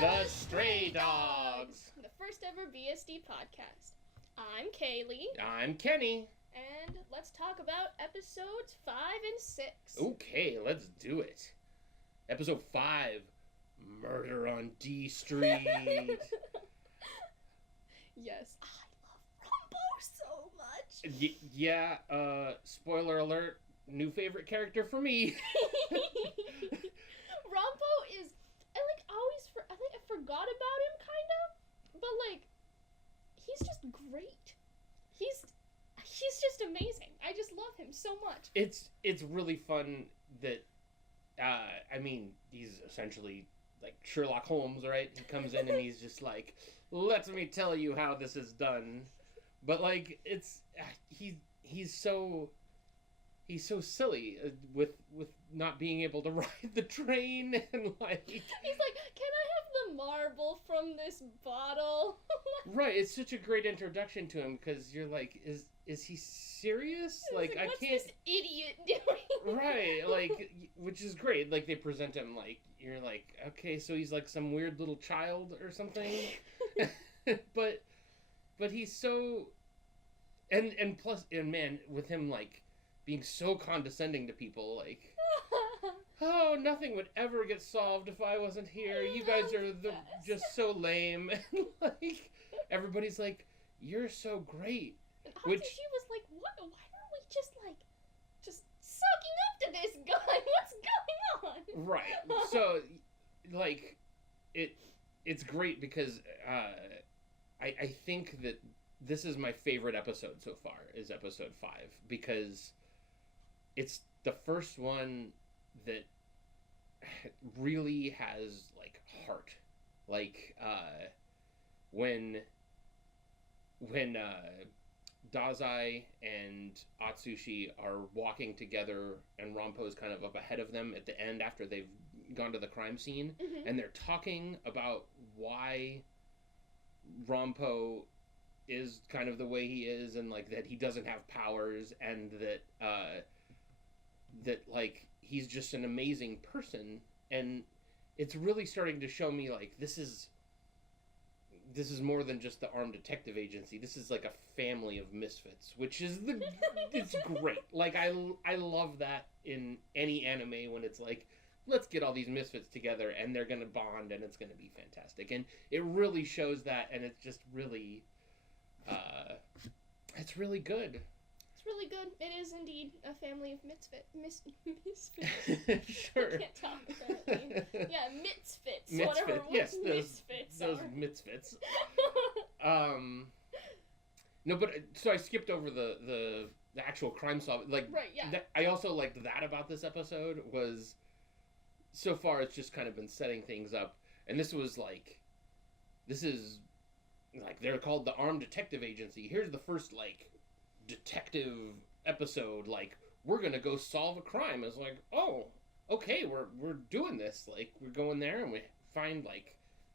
The Stray Dogs! The first ever BSD podcast. I'm Kaylee. I'm Kenny. And let's talk about episodes 5 and 6. Okay, let's do it. Episode 5, Murder on D Street. Yes, I love Rumbo so much. Spoiler alert, new favorite character for me. Rumbo is, I think I forgot about him, kind of, but, he's just great. He's just amazing. I just love him so much. It's really fun that, he's essentially like Sherlock Holmes, right? He comes in and he's just like, let me tell you how this is done. But, he's so silly with not being able to ride the train and he's like, can I have the marble from this bottle? Right, it's such a great introduction to him because you're like, is he serious? What's this idiot doing? Right, which is great. Like, they present him you're like, okay, so he's like some weird little child or something. but he's so, and plus, and man, with him being so condescending to people, oh, nothing would ever get solved if I wasn't here. You guys are just so lame. And everybody's like, you're so great. She was like, what? Why aren't we just sucking up to this guy? What's going on? Right. So, it's great because I think that this is my favorite episode so far, is episode 5, because it's the first one that really has heart. When Dazai and Atsushi are walking together and Rampo's kind of up ahead of them at the end after they've gone to the crime scene, mm-hmm. and they're talking about why Rampo is kind of the way he is, and that he doesn't have powers, and that he's just an amazing person, and it's really starting to show me this is more than just the Armed Detective Agency. This is a family of misfits, which is it's great. I love that in any anime when it's let's get all these misfits together and they're gonna bond and it's gonna be fantastic. And it really shows that, and it's just really it's really good. It's really good. It is indeed a family of misfits. Sure. I can't talk apparently. Yeah, misfits. Misfit. Whatever. Yes, misfits those are. misfits. No, but so I skipped over the actual crime solving. Right. Yeah. I also liked that about this episode was, so far it's just kind of been setting things up, and this is they're called the Armed Detective Agency. Here's the first detective episode, we're gonna go solve a crime. It's oh, okay, we're doing this, we're going there and we find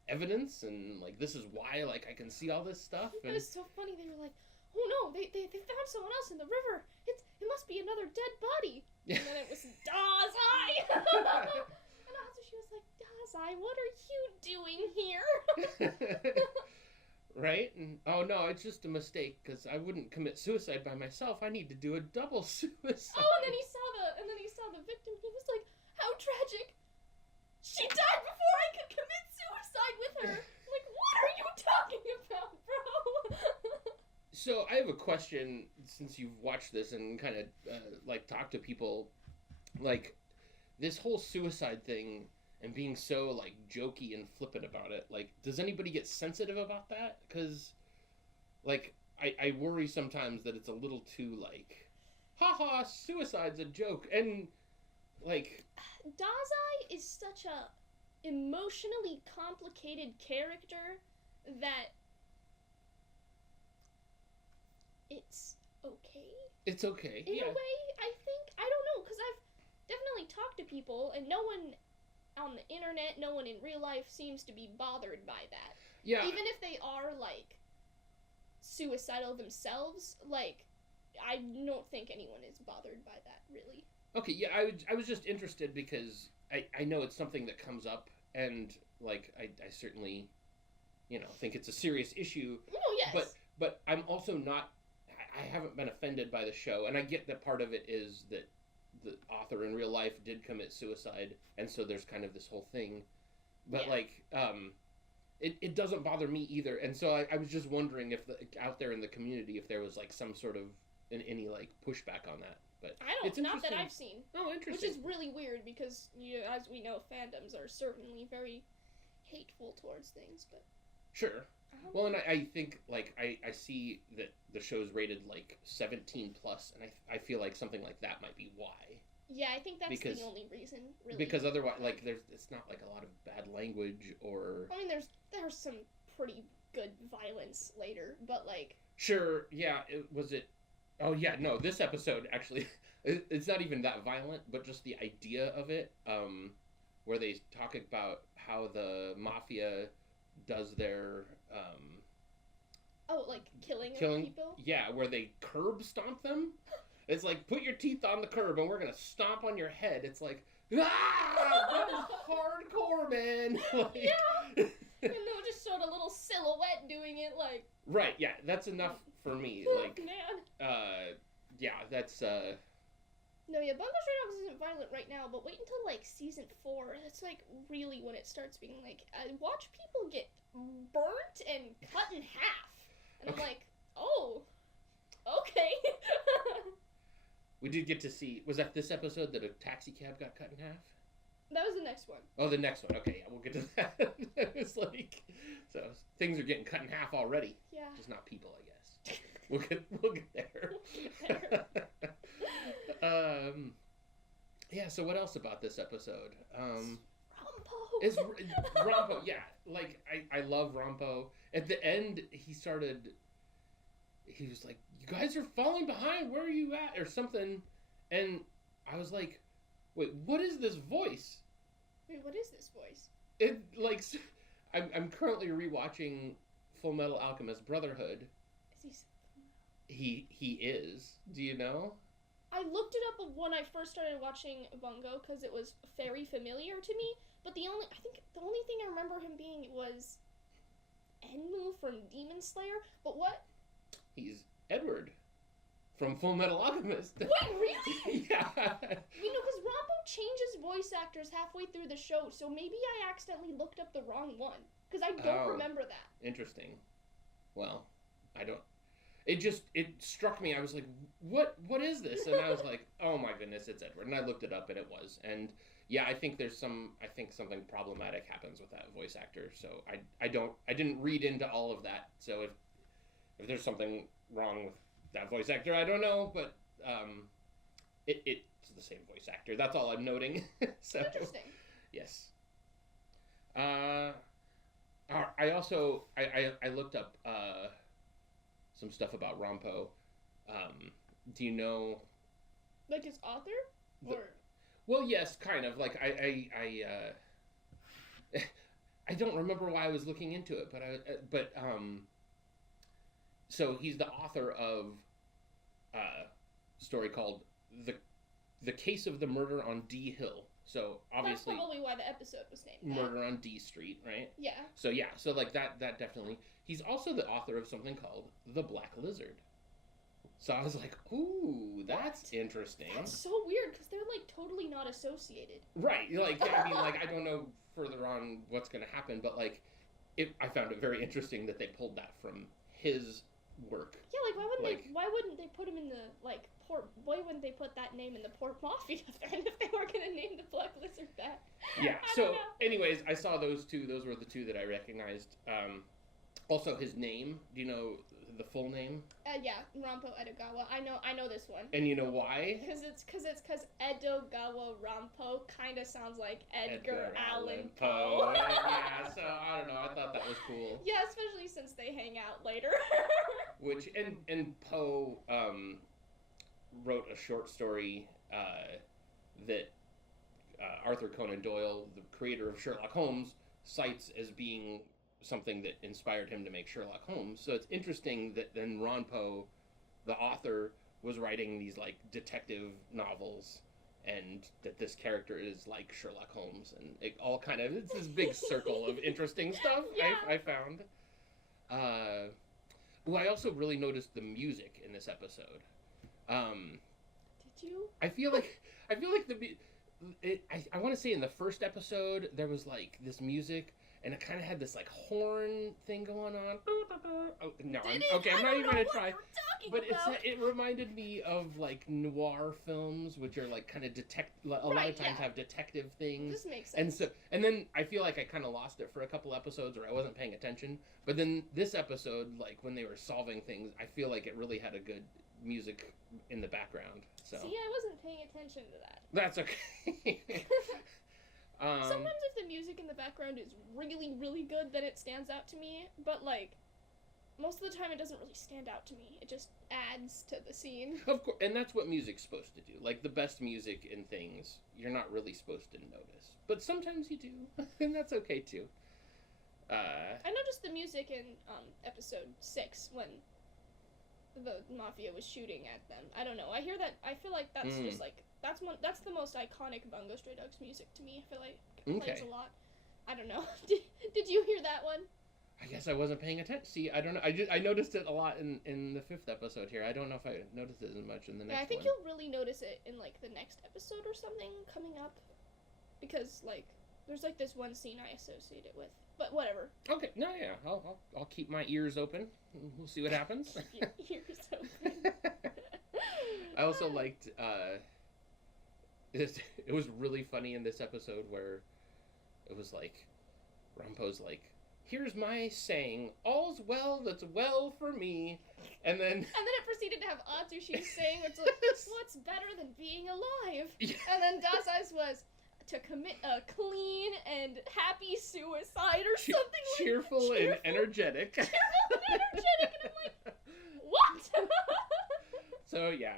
evidence, and this is why I can see all this stuff. It was so funny. They were like, oh no, they found someone else in the river. It must be another dead body. And then it was Dazai. And also she was like, Dazai, what are you doing here? Right? And, oh no, it's just a mistake, because I wouldn't commit suicide by myself. I need to do a double suicide. Oh, and then he saw the victim. He was like, how tragic. She died before I could commit suicide with her. What are you talking about, bro? So I have a question, since you've watched this and kind of talked to people, this whole suicide thing and being so jokey and flippant about it. Does anybody get sensitive about that? Because I worry sometimes that it's a little too haha, suicide's a joke. And Dazai is such a emotionally complicated character that it's okay. It's okay. In a way, I think. I don't know, because I've definitely talked to people, and no one on the internet, no one in real life seems to be bothered by that. Yeah. Even if they are, suicidal themselves, I don't think anyone is bothered by that, really. Okay, yeah, I was just interested because I know it's something that comes up and like I certainly, think it's a serious issue. Oh yes. But I'm also not. I haven't been offended by the show, and I get that part of it is that the author in real life did commit suicide, and so there's kind of this whole thing. But it doesn't bother me either, and so I was just wondering if out there in the community if there was like some sort of any like pushback on that. But it's not that I've seen. Oh, interesting. Which is really weird because as we know, fandoms are certainly very hateful towards things. But sure. Well, and I think like I see that the show's rated like 17 plus, and I feel like something like that might be why. Yeah, I think that's the only reason, really. Because otherwise, like, it's not like a lot of bad language or. I mean, there's some pretty good violence later, but like. Sure, yeah. Oh yeah, no. This episode actually, it's not even that violent, but just the idea of it, where they talk about how the mafia does their. Oh, like killing people? Yeah, where they curb stomp them. It's like, put your teeth on the curb and we're going to stomp on your head. It's like, that is hardcore, man. Like, yeah. And they'll just sort of little silhouette doing it, like. Right, yeah, that's enough for me. Like, man. Yeah, that's, No, yeah, Bungo Stray Dogs isn't violent right now, but wait until, like, season 4. That's, like, really when it starts being, like, watch people get burnt and cut in half. And I'm like, oh, okay. We did get to see, was that this episode that a taxi cab got cut in half? That was the next one. Oh, the next one. Okay, yeah, we'll get to that. It's like, so things are getting cut in half already. Yeah. Just not people, I guess. We'll get there. Yeah, so what else about this episode? It's Rompo, yeah. Like, I love Rompo. At the end, he was like, you guys are falling behind, where are you at? Or something. And I was like, wait, what is this voice? Wait, what is this voice? It, like, I'm currently rewatching Full Metal Alchemist Brotherhood. Is he? He is. Do you know? I looked it up when I first started watching Bungo because it was very familiar to me. But the only thing I remember him being was Enmu from Demon Slayer. But what? He's Edward from Full Metal Alchemist. Wait, really? Yeah. Because Rompo changes voice actors halfway through the show, so maybe I accidentally looked up the wrong one because I don't remember that. Interesting. Well, I don't. It struck me. I was like, what is this? And I was like, oh my goodness, it's Edward. And I looked it up and it was. And yeah, I think something problematic happens with that voice actor. So I didn't read into all of that. So if there's something wrong with that voice actor, I don't know, but it's the same voice actor. That's all I'm noting. So interesting. Yes. I also I looked up some stuff about Rompo. Do you know? Like his author? Well, yes, kind of. Like I don't remember why I was looking into it, but so he's the author of a story called the Case of the Murder on D Hill. So obviously that's probably why the episode was named Murder on D Street, right? Yeah. So like that definitely. He's also the author of something called The Black Lizard. So I was like, ooh, that's interesting. That's so weird because they're like totally not associated. Right. Like, yeah, I mean, like, I don't know further on what's going to happen, but like, I found it very interesting that they pulled that from his work. Yeah, like why wouldn't they put him in the like port? Why wouldn't they put that name in the Port Mafia then if they were going to name the Black Lizard that? Yeah. So, anyways, I saw those two. Those were the two that I recognized. Also, his name. Do you know the full name? Yeah, Rampo Edogawa. I know this one. And you know why? Because Edogawa Rampo kind of sounds like Edgar Allan Poe. Yeah, so I don't know. I thought that was cool. Yeah, especially since they hang out later. Which and Poe wrote a short story that Arthur Conan Doyle, the creator of Sherlock Holmes, cites as being something that inspired him to make Sherlock Holmes. So it's interesting that then Ron Poe, the author, was writing these like detective novels, and that this character is like Sherlock Holmes, and it all kind of, it's this big circle of interesting stuff. Yeah. I found. Well, I also really noticed the music in this episode. Did you? I feel like I want to say in the first episode there was like this music, and it kind of had this like horn thing going on. Oh no! I'm not even gonna try. But it reminded me of like noir films, which are like kind of a lot of times have detective things. This makes sense. And then I feel like I kind of lost it for a couple episodes, or I wasn't paying attention. But then this episode, like when they were solving things, I feel like it really had a good music in the background. So See, I wasn't paying attention to that. that's okay. Sometimes if the music in the background is really, really good, then it stands out to me. But like, most of the time it doesn't really stand out to me. It just adds to the scene. Of course, and that's what music's supposed to do. Like the best music in things, you're not really supposed to notice, but sometimes you do, and that's okay too. I noticed the music in episode 6 when the mafia was shooting at them. I don't know. I hear that. I feel like that's just like that's the most iconic Bungo Stray Dogs music to me. I feel like it plays a lot. I don't know. Did you hear that one? I guess I wasn't paying attention. See, I don't know. I noticed it a lot in the 5th episode here. I don't know if I noticed it as much in the next one. Yeah, I think you'll really notice it in like the next episode or something coming up, because like there's like this one scene I associate it with. But whatever. Okay. No, yeah. I'll keep my ears open. We'll see what happens. Keep your ears open. I also liked. It was really funny in this episode where it was like Rampo's like, here's my saying, all's well that's well for me. And then it proceeded to have Atsushi's saying, which like, what's better than being alive? Yeah. And then Dazai's was to commit a clean and happy suicide or something cheerful like and energetic. Cheerful and energetic, and I'm like, what? So yeah,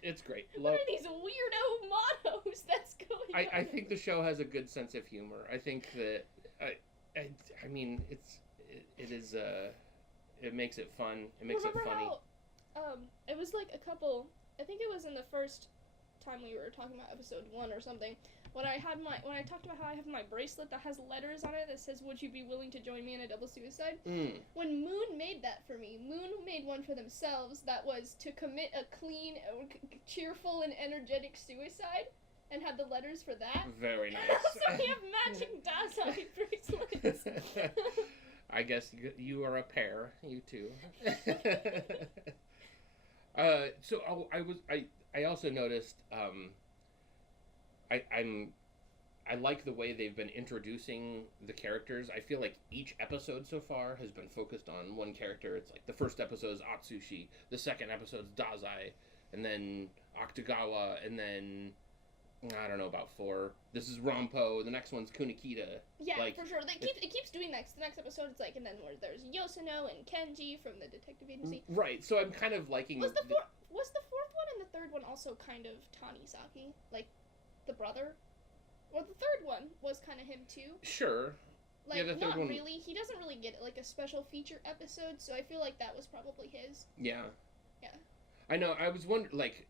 it's great. What are these weirdo mottos that's going on? I think the show has a good sense of humor. I think that I mean it makes it fun. It makes it funny. How, it was like a couple. I think it was in the first time we were talking about episode 1 or something. When I talked about how I have my bracelet that has letters on it that says, "Would you be willing to join me in a double suicide?" When Moon made that for me, Moon made one for themselves that was to commit a clean, cheerful, and energetic suicide, and had the letters for that. Very nice. So we have matching Dazai bracelets. I guess you are a pair, you two. So I also noticed. I like the way they've been introducing the characters. I feel like each episode so far has been focused on one character. It's like the first episode is Atsushi, the second episode is Dazai, and then Akutagawa, and then I don't know about 4. This is Rampo. The next one's Kunikita. Yeah, like, for sure. It keeps doing that. The next episode, it's like, and then where there's Yoshino and Kenji from the detective agency. Right. So I'm kind of liking. Was the 4th one and the 3rd one also kind of Tanisaki, like the brother? Or the 3rd one was kind of him too. Sure. Like, yeah, the 3rd one. Really. He doesn't really get like a special feature episode, so I feel like that was probably his. Yeah. Yeah. I know. I was wondering, like,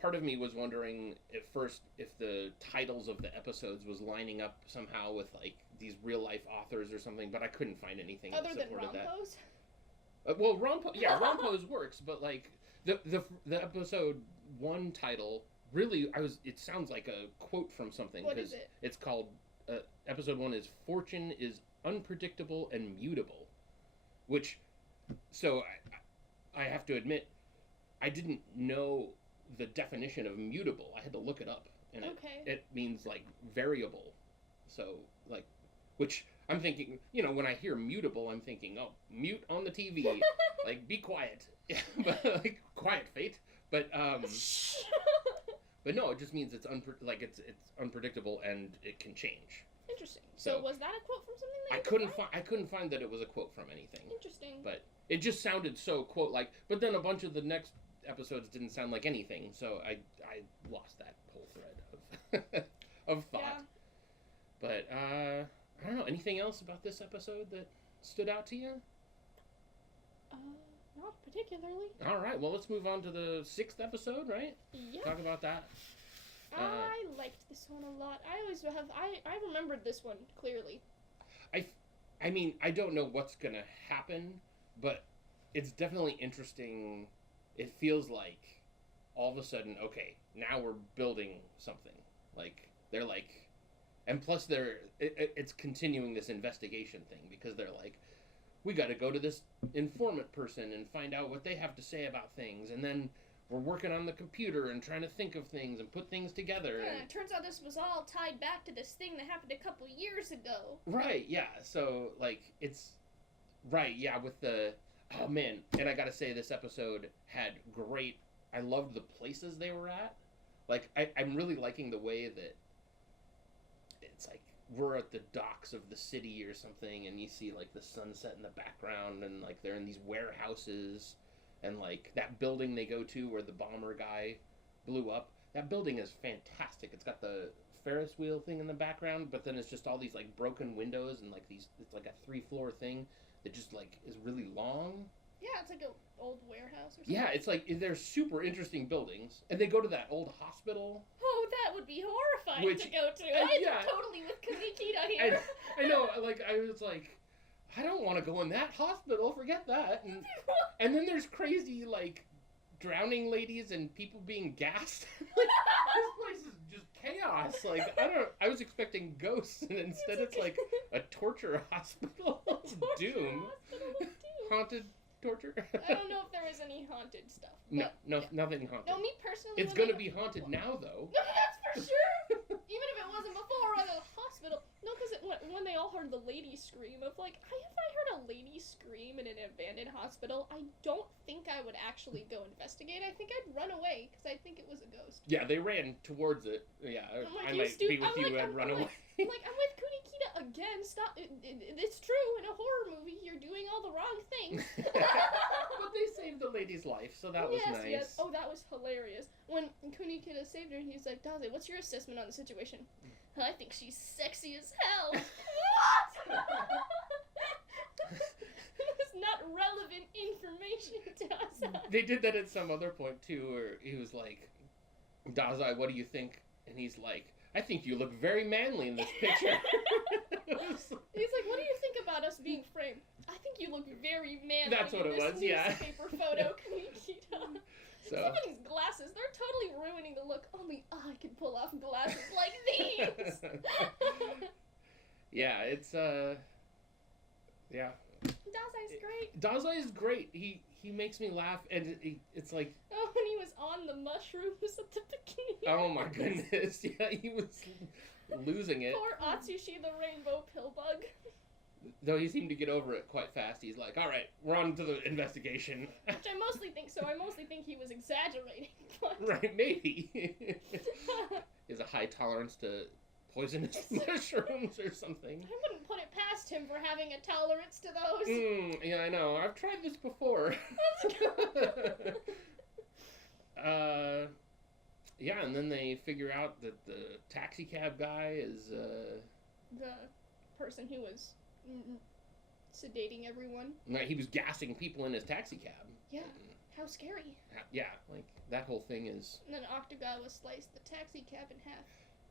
part of me was wondering at first if the titles of the episodes was lining up somehow with like these real life authors or something, but I couldn't find anything other that supported than Rampo's. Well, Rampo's works, but like the episode 1 title really, it sounds like a quote from something. What is it? It's called episode 1 is Fortune is Unpredictable and Mutable, which, so I have to admit, I didn't know the definition of mutable. I had to look it up, and it means like variable. So like, which I'm thinking, when I hear mutable, I'm thinking, oh, mute on the TV, like be quiet, but like quiet, Fate. But but no, it just means it's unpredictable and it can change. Interesting. So was that a quote from something that I couldn't find that it was a quote from anything. Interesting. But it just sounded so quote like. But then a bunch of the next episodes didn't sound like anything, so I lost that whole thread of thought. Yeah. But I don't know, anything else about this episode that stood out to you? Not particularly. All right, well, let's move on to the 6th episode, right? Yeah. Talk about that. I liked this one a lot. I remembered this one clearly. I mean, I don't know what's gonna happen, but it's definitely interesting. It feels like all of a sudden, okay, now we're building something. Like, they're like, and plus it's continuing this investigation thing because they're like, we got to go to this informant person and find out what they have to say about things, and then we're working on the computer and trying to think of things and put things together. Yeah, it turns out this was all tied back to this thing that happened a couple years ago. Right, yeah. So, like, it's... Right, yeah, with the... Oh, man. And I gotta say, this episode had great... I loved the places they were at. Like, I'm really liking the way that... It's like, we're at the docks of the city or something, and you see, like, the sunset in the background, and, like, they're in these warehouses... And, like, that building they go to where the bomber guy blew up, that building is fantastic. It's got the Ferris wheel thing in the background, but then it's just all these, like, broken windows and, like, these... It's like a 3-floor thing that just, like, is really long. Yeah, it's like an old warehouse or something. Yeah, it's like, they're super interesting buildings. And they go to that old hospital. Oh, that would be horrifying to go to. I'm totally with Kunikita here. I know, like, I was like... I don't want to go in that hospital. Forget that. And then there's crazy, like, drowning ladies and people being gassed. Like, this place is just chaos. Like, I was expecting ghosts, and instead it's like a torture hospital. Doom. Haunted torture. I don't know if there was any haunted stuff. No, nothing haunted. No, me personally. It's gonna be haunted now, though. No, that's for sure. Even if it wasn't before at the hospital. No, because when they all heard the lady scream of like, if I heard a lady scream in an abandoned hospital, I don't think I would actually go investigate. I think I'd run away because I think it was a ghost. Yeah, they ran towards it. Yeah, like, I might be with you and run away. I'm like, I'm with Kunikita again. Stop. It's true. In a horror movie, you're doing all the wrong things. But they saved the lady's life, so that was nice. Yes. Oh, that was hilarious. When Kunikita saved her, he's like, Daze, what's your assessment on the situation? I think she's sexy as hell. What? It was not relevant information to us. They did that at some other point, too, where he was like, Dazai, what do you think? And he's like, I think you look very manly in this picture. He's like, what do you think about us being framed? I think you look very manly. That's what in it this was, yeah. Newspaper photo, Kunikita. So. Some of these glasses, they're totally ruining the look. Only I can pull off glasses like these. Yeah, it's yeah. Dazai's great. Dazai is great. He makes me laugh, and it's like. Oh, when he was on the mushrooms at the beginning. Oh my goodness! Yeah, he was losing it. Poor Atsushi, the rainbow pill bug. Though he seemed to get over it quite fast. He's like, all right, we're on to the investigation. Which I mostly think so. I mostly think he was exaggerating. But... Right, maybe. He has a high tolerance to poisonous mushrooms or something. I wouldn't put it past him for having a tolerance to those. Yeah, I know. I've tried this before. Yeah, and then they figure out that the taxi cab guy is, the person who was sedating everyone. Right, he was gassing people in his taxi cab. Yeah, how scary. Yeah, like, that whole thing is... And then Octogawa sliced the taxi cab in half.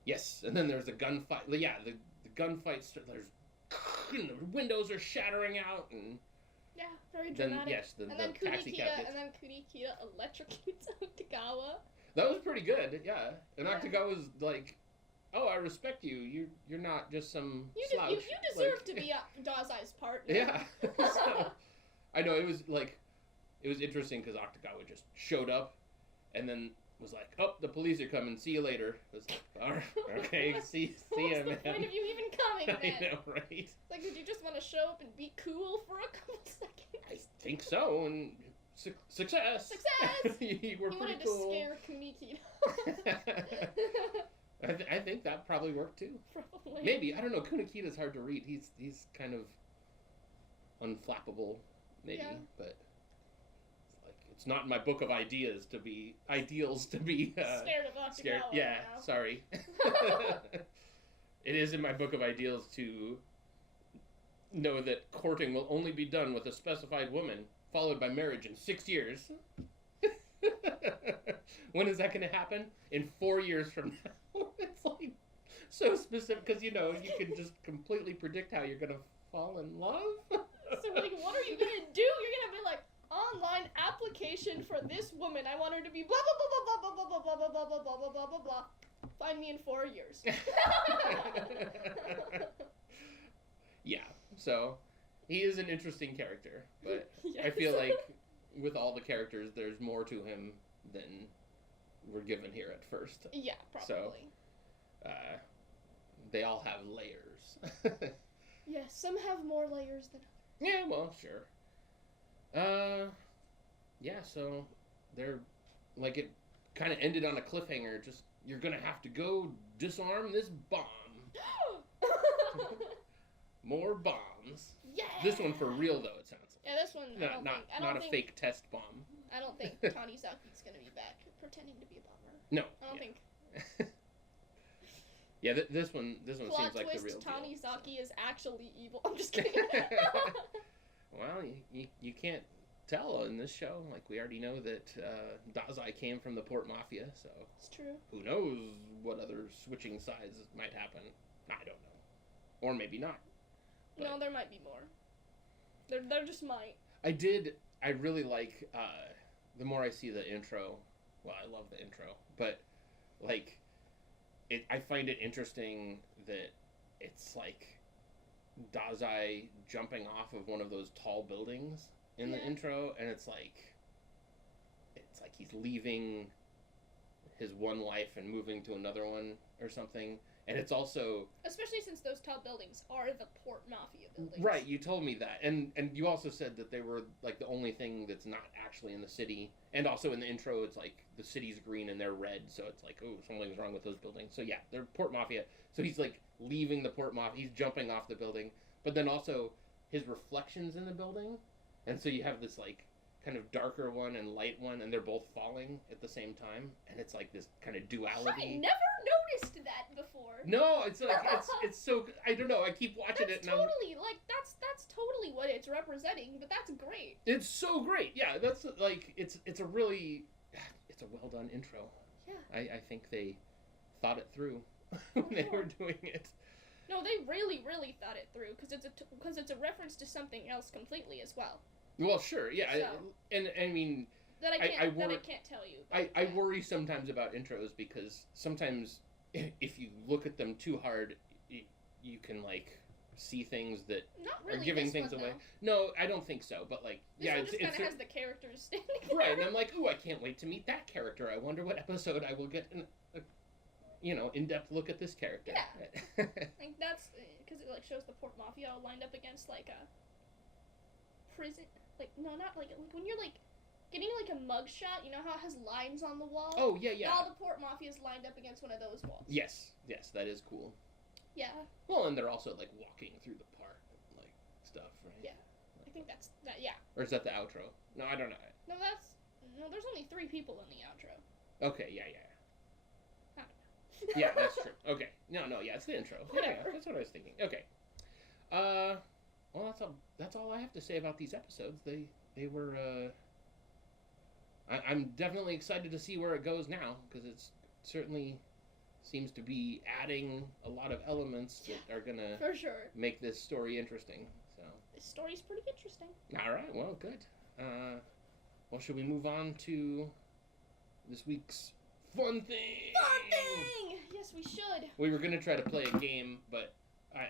Yes, and then there's a gunfight. Yeah, the gunfight, there's... And the windows are shattering out, and... Yeah, very dramatic. Then, yes, the taxi cab hits. And then Kunikita electrocutes Octogawa. That was pretty good, yeah. And Octogawa's like, oh, I respect you. You're not just some slouch. You deserve to be Dazai's partner. Yeah. So, I know, it was interesting because Octogawa just showed up and then was like, oh, the police are coming. See you later. I was like, all right, okay, see ya, man. What's the point of you even coming then? I know, right? Like, did you just want to show up and be cool for a couple seconds? I think so, and success! Success! You were pretty He cool. wanted to scare Kunikita. I think that probably worked too. Probably. Maybe, I don't know. Kunikita's hard to read. He's kind of unflappable, maybe, yeah. But it's not in my book of ideals to be scared of Octogawa. Scared. Yeah, now. Sorry. It is in my book of ideals to know that courting will only be done with a specified woman, followed by marriage in 6 years. When is that going to happen? In 4 years from now. It's like so specific because you can just completely predict how you're going to fall in love. So like, what are you gonna do? You're gonna be like, online application for this woman. I want her to be blah blah blah blah blah blah blah blah blah blah blah blah blah blah blah. Find me in 4 years. Yeah. So he is an interesting character, but Yes. I feel like with all the characters, there's more to him than we're given here at first. Yeah, probably. So, they all have layers. Yes, some have more layers than others. Yeah, well, sure. Yeah, so they're, like, it kind of ended on a cliffhanger, just, you're gonna have to go disarm this bomb. More bombs. Yeah! This one for real, though, it sounds like. Yeah, this one, I don't think fake test bomb. I don't think Tanizaki's gonna be back pretending to be a bomber. No. I don't think. Yeah, this one Plot seems like the twist, real deal. Tanizaki is actually evil. I'm just kidding. Well, you can't tell in this show. Like, we already know that Dazai came from the Port Mafia, so... It's true. Who knows what other switching sides might happen. I don't know. Or maybe not. But No, there might be more. There just might. I really like, the more I see the intro, well, I love the intro, but, like, I find it interesting that it's, like, Dazai jumping off of one of those tall buildings in the intro, and it's like he's leaving his one life and moving to another one or something. And it's also... Especially since those tall buildings are the Port Mafia buildings. Right, you told me that. And you also said that they were, like, the only thing that's not actually in the city. And also in the intro, it's like, the city's green and they're red, so it's like, oh, something's wrong with those buildings. So yeah, they're Port Mafia. So he's, like, leaving the Port Mafia. He's jumping off the building. But then also, his reflections in the building. And so you have this, like, kind of darker one and light one, and they're both falling at the same time. And it's, like, this kind of duality. I never noticed that before. No, it's like it's so I don't know. I keep watching That's it and totally like that's totally what it's representing, but that's great. it's so great. Yeah, that's like it's a really it's a well done intro. Yeah. I think they thought it through when they were doing it. No, they really thought it through because it's a reference to something else completely as well. Well, sure, yeah, So, and I mean that I can't tell you. But, I worry sometimes about intros because sometimes if you look at them too hard, you can like see things that not really are giving this things one, away. though. No, I don't think so. But like, This yeah, one just it's kind of has the characters standing there. right. And I'm like, ooh, I can't wait to meet that character. I wonder what episode I will get in-depth look at this character. Yeah. Like that's because it like shows the Port Mafia all lined up against like a prison. Like no, not like when you're like getting like a mug shot. You know how it has lines on the wall. Oh yeah, yeah. All the Port Mafia's lined up against one of those walls. Yes, that is cool. Yeah. Well, and they're also like walking through the park, like stuff, right? Yeah. I think that's that. Yeah. Or is that the outro? No, I don't know. No, there's only 3 people in the outro. Okay, yeah. I don't know. Yeah, that's true. Okay. No, yeah, it's the intro. Whatever. Yeah, that's what I was thinking. Okay. Well, that's all I have to say about these episodes. They were, I'm definitely excited to see where it goes now, because it's certainly seems to be adding a lot of elements that are gonna For sure. make this story interesting. So. This story's pretty interesting. All right. Well, good. Well, should we move on to this week's fun thing? Fun thing! Yes, we should. We were gonna try to play a game, but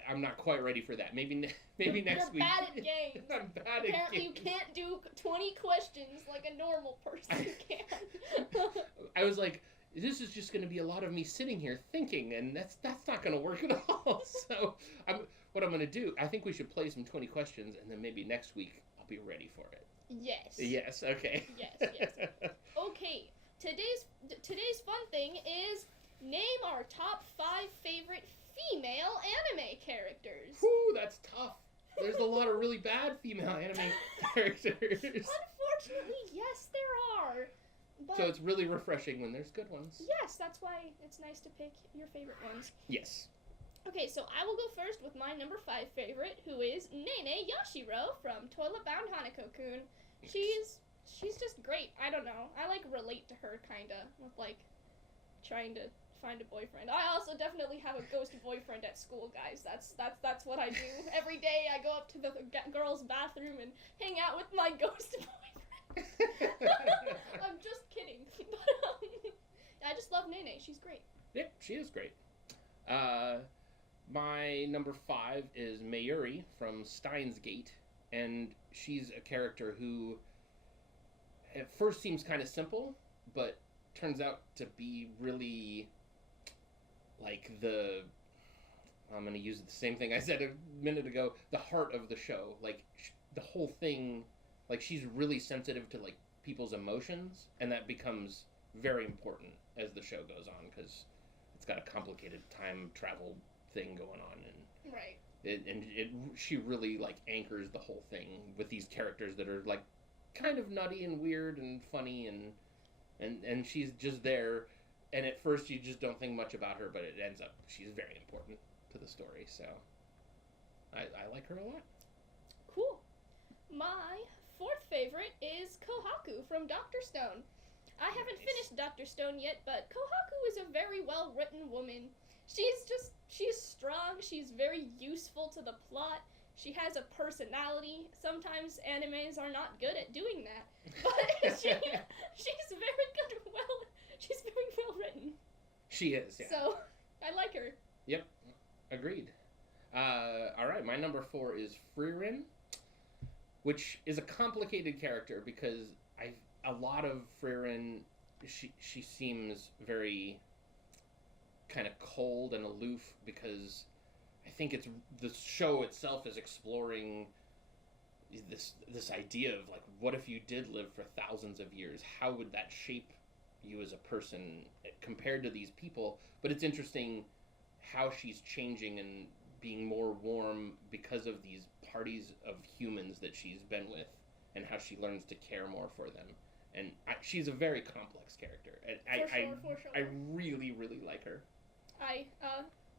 I'm not quite ready for that. Maybe next You're week. bad at games. I'm bad at Apparently games. you can't do 20 questions like a normal person can. I was like, this is just going to be a lot of me sitting here thinking, and that's not going to work at all. So what I'm going to do, I think we should play some 20 questions, and then maybe next week I'll be ready for it. Yes. Yes. Okay. Yes. Okay. Today's fun thing is name our top 5 favorite female anime characters. Whew, that's tough. There's a lot of really bad female anime characters. Unfortunately, yes, there are. But So it's really refreshing when there's good ones. yes, that's why it's nice to pick your favorite ones. Yes. Okay, so I will go first with my number 5 favorite, who is Nene Yashiro from Toilet Bound Hanako-kun. She's she's just great. I don't know. I like relate to her kinda with like trying to find a boyfriend. I also definitely have a ghost boyfriend at school, guys. That's what I do every day. I go up to the girls' bathroom and hang out with my ghost boyfriend. I'm just kidding, but I just love Nene. She's great. Yep, she is great. My number 5 is Mayuri from Steins Gate, and she's a character who at first seems kind of simple, but turns out to be really like I'm going to use the same thing I said a minute ago, the heart of the show. Like the whole thing, like she's really sensitive to like people's emotions, and that becomes very important as the show goes on because it's got a complicated time travel thing going on, and right. She really like anchors the whole thing with these characters that are like kind of nutty and weird and funny, and she's just there, and at first you just don't think much about her, but it ends up she's very important to the story, so I like her a lot. Cool. My 4th favorite is Kohaku from Dr. Stone. I haven't finished Dr. Stone yet, but Kohaku is a very well-written woman. She's strong, she's very useful to the plot, she has a personality. Sometimes animes are not good at doing that, but she's very good, she's very well written. She is, yeah. So, I like her. Yep, agreed. Alright, my number 4 is Frieren, which is a complicated character because a lot of Frieren, she seems very kind of cold and aloof because I think it's the show itself is exploring this idea of like, what if you did live for thousands of years? How would that shape you as a person compared to these people? But it's interesting how she's changing and being more warm because of these parties of humans that she's been with, and how she learns to care more for them. And she's a very complex character, and For sure. I really, really like her. I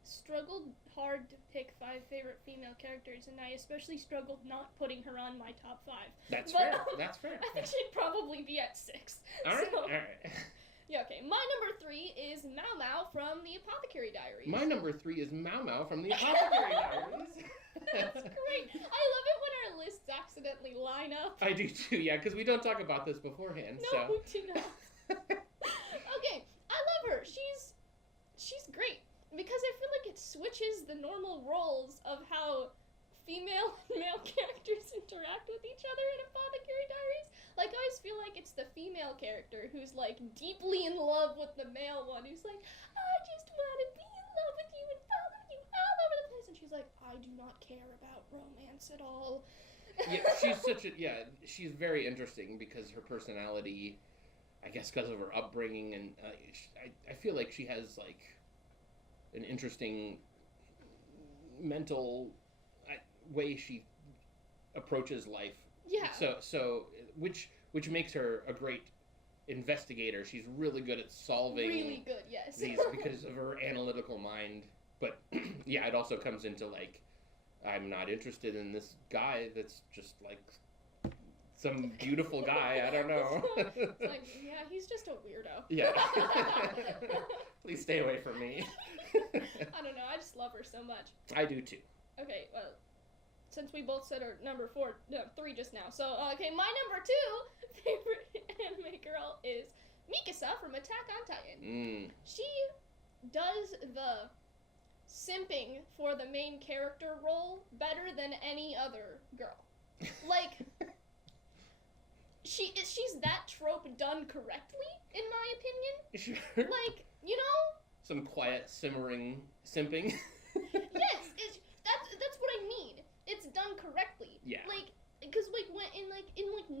struggled hard to pick 5 favorite female characters, and I especially struggled not putting her on my top 5. That's fair. That's fair. I think she'd probably be at 6. All right. So, all right. Yeah, okay. My number 3 is Mao Mao from the Apothecary Diaries. My number 3 is Mao Mao from the Apothecary Diaries. That's great. I love it when our lists accidentally line up. I do too, yeah, because we don't talk about this beforehand. No, so. do not. Okay, I love her. She's great because I feel like it switches the normal roles of how female and male characters interact with each other in Apothecary Diaries. Like, I always feel like it's the female character who's like deeply in love with the male one, who's like, I just want to be in love with you and follow you all over the place, and she's like, I do not care about romance at all. Yeah, she's very interesting because her personality, I guess because of her upbringing, and I feel like she has like an interesting mental way she approaches life. Yeah. So which makes her a great investigator. She's really good at solving. Really good, yes. These because of her analytical mind. But yeah, it also comes into like, I'm not interested in this guy that's just like some beautiful guy. I don't know. It's like, yeah, he's just a weirdo. Yeah. Please stay away from me. I don't know. I just love her so much. I do too. Okay, well, since we both said our number 3 just now. So, okay, my number 2 favorite anime girl is Mikasa from Attack on Titan. She does the simping for the main character role better than any other girl. Like, she's that trope done correctly, in my opinion. Sure. Like, you know? Some quiet, simmering simping. Yes, that's what I mean. It's done correctly. Yeah. Like, because like when in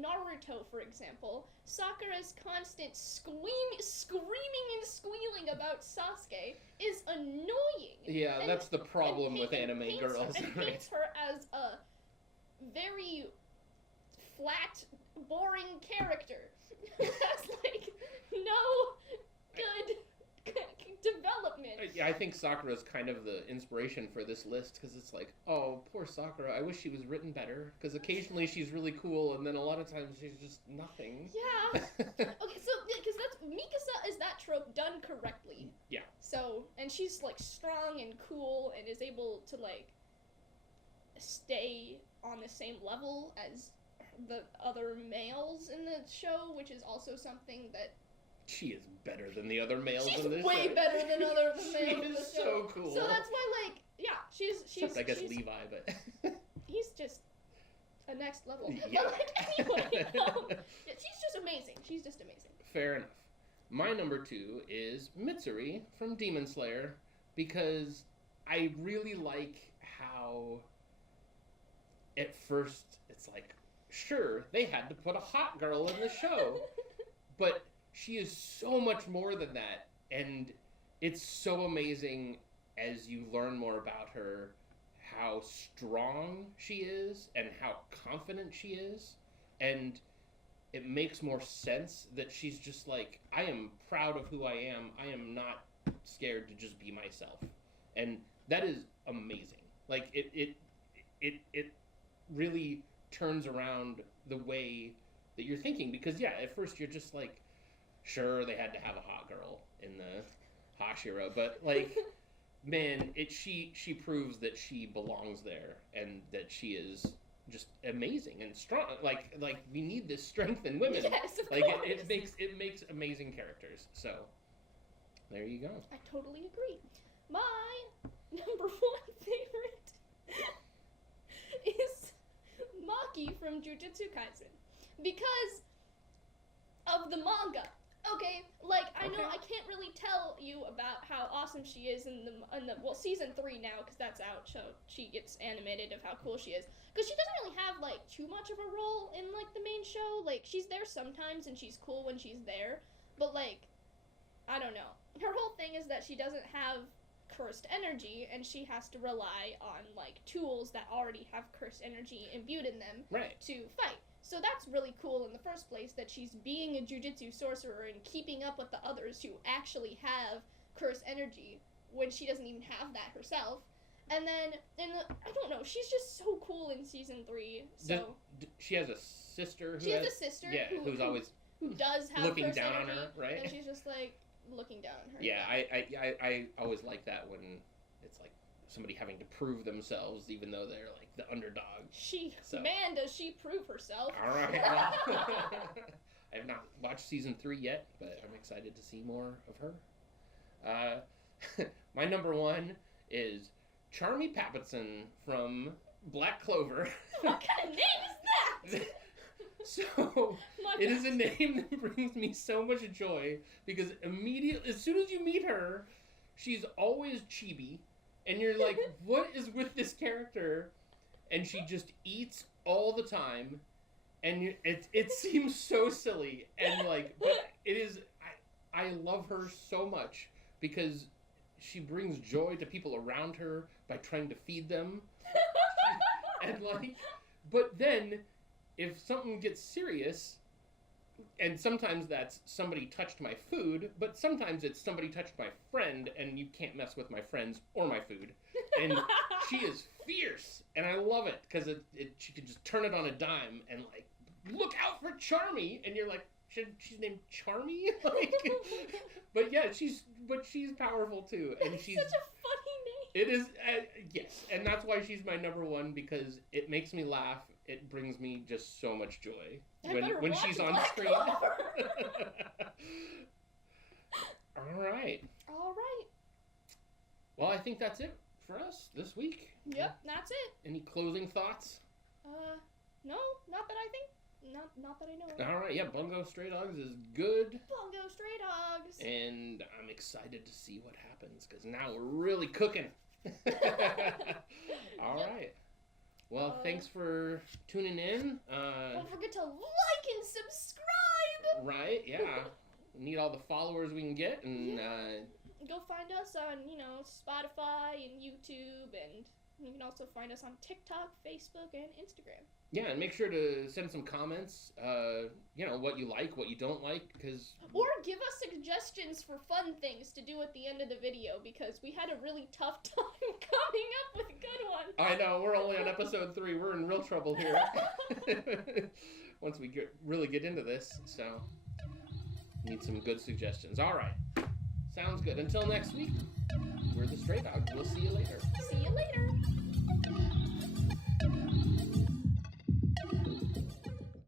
Naruto, for example, Sakura's constant screaming and squealing about Sasuke is annoying. Yeah, and that's the problem with anime girls. And paints her as a very flat, boring character. That's like no good development. Yeah, I think Sakura's kind of the inspiration for this list because it's like, oh, poor Sakura. I wish she was written better because occasionally she's really cool and then a lot of times she's just nothing. Yeah. Okay, so because that's Mikasa is that trope done correctly. Yeah. So and she's like strong and cool and is able to like stay on the same level as the other males in the show, which is also something that she is better than the other males she's in this way show. better than other males in the She is show. so cool. So that's why, like, yeah, she's Except I guess Levi, but he's just a next level. Yeah. But like anyway, yeah, she's just amazing. She's just amazing. Fair enough. My number 2 is Mitsuri from Demon Slayer because I really like how at first it's like, sure, they had to put a hot girl in the show, but she is so much more than that, and it's so amazing as you learn more about her, how strong she is and how confident she is, and it makes more sense that she's just like, I am proud of who I am not scared to just be myself, and that is amazing. Like, it really turns around the way that you're thinking, because yeah, at first you're just like, sure, they had to have a hot girl in the Hashira, but like, man, she proves that she belongs there and that she is just amazing and strong. Like we need this strength in women. Yes, of like course. it makes amazing characters. So there you go. I totally agree. My number 1 favorite is Maki from Jujutsu Kaisen because of the manga. Okay, like I know I can't really tell you about how awesome she is in the season 3 now because that's out, so she gets animated of how cool she is. Because she doesn't really have like too much of a role in like the main show. Like she's there sometimes and she's cool when she's there, but like I don't know. Her whole thing is that she doesn't have cursed energy and she has to rely on like tools that already have cursed energy imbued in them to fight. So that's really cool in the first place that she's being a jujutsu sorcerer and keeping up with the others who actually have cursed energy when she doesn't even have that herself. And then I don't know, she's just so cool in season 3. So she has a sister who who's always who does have looking cursed down energy, on her, right? And she's just like looking down on her. Yeah, I always like that when it's like somebody having to prove themselves even though they're like the underdog. Man, does she prove herself. All right. Well, I have not watched season 3 yet, but I'm excited to see more of her. My number 1 is Charmy Pappitson from Black Clover. What kind of name is that? So, it is a name that brings me so much joy because immediately, as soon as you meet her, she's always chibi, and you're like, what is with this character? And she just eats all the time, and it seems so silly, and like, but it is, I love her so much because she brings joy to people around her by trying to feed them, and like, but then, if something gets serious, and sometimes that's somebody touched my food, but sometimes it's somebody touched my friend, and you can't mess with my friends or my food. And she is fierce, and I love it, because she can just turn it on a dime, and like, look out for Charmy, and you're like, she's named Charmy? Like, but yeah, she's powerful too, and she's such a funny name. It is, yes, and that's why she's my number 1, because it makes me laugh. It brings me just so much joy when she's on screen. All right. Well, I think that's it for us this week. Yep, that's it. Any closing thoughts? No, not that I think. Not that I know of. All right, yeah, Bungo Stray Dogs is good. Bungo Stray Dogs. And I'm excited to see what happens, because now we're really cooking. All right. Well, thanks for tuning in. Don't forget to like and subscribe. Right, yeah. We need all the followers we can get, and go find us on, Spotify and YouTube and You can also find us on TikTok, Facebook, and Instagram. Yeah, and make sure to send some comments, what you like, what you don't like, because... Or give us suggestions for fun things to do at the end of the video, because we had a really tough time coming up with good ones. I know, we're only on episode 3. We're in real trouble here. Once we really get into this, so... Need some good suggestions. All right. Sounds good. Until next week, we're the Stray Dogs. We'll see you later. See you later.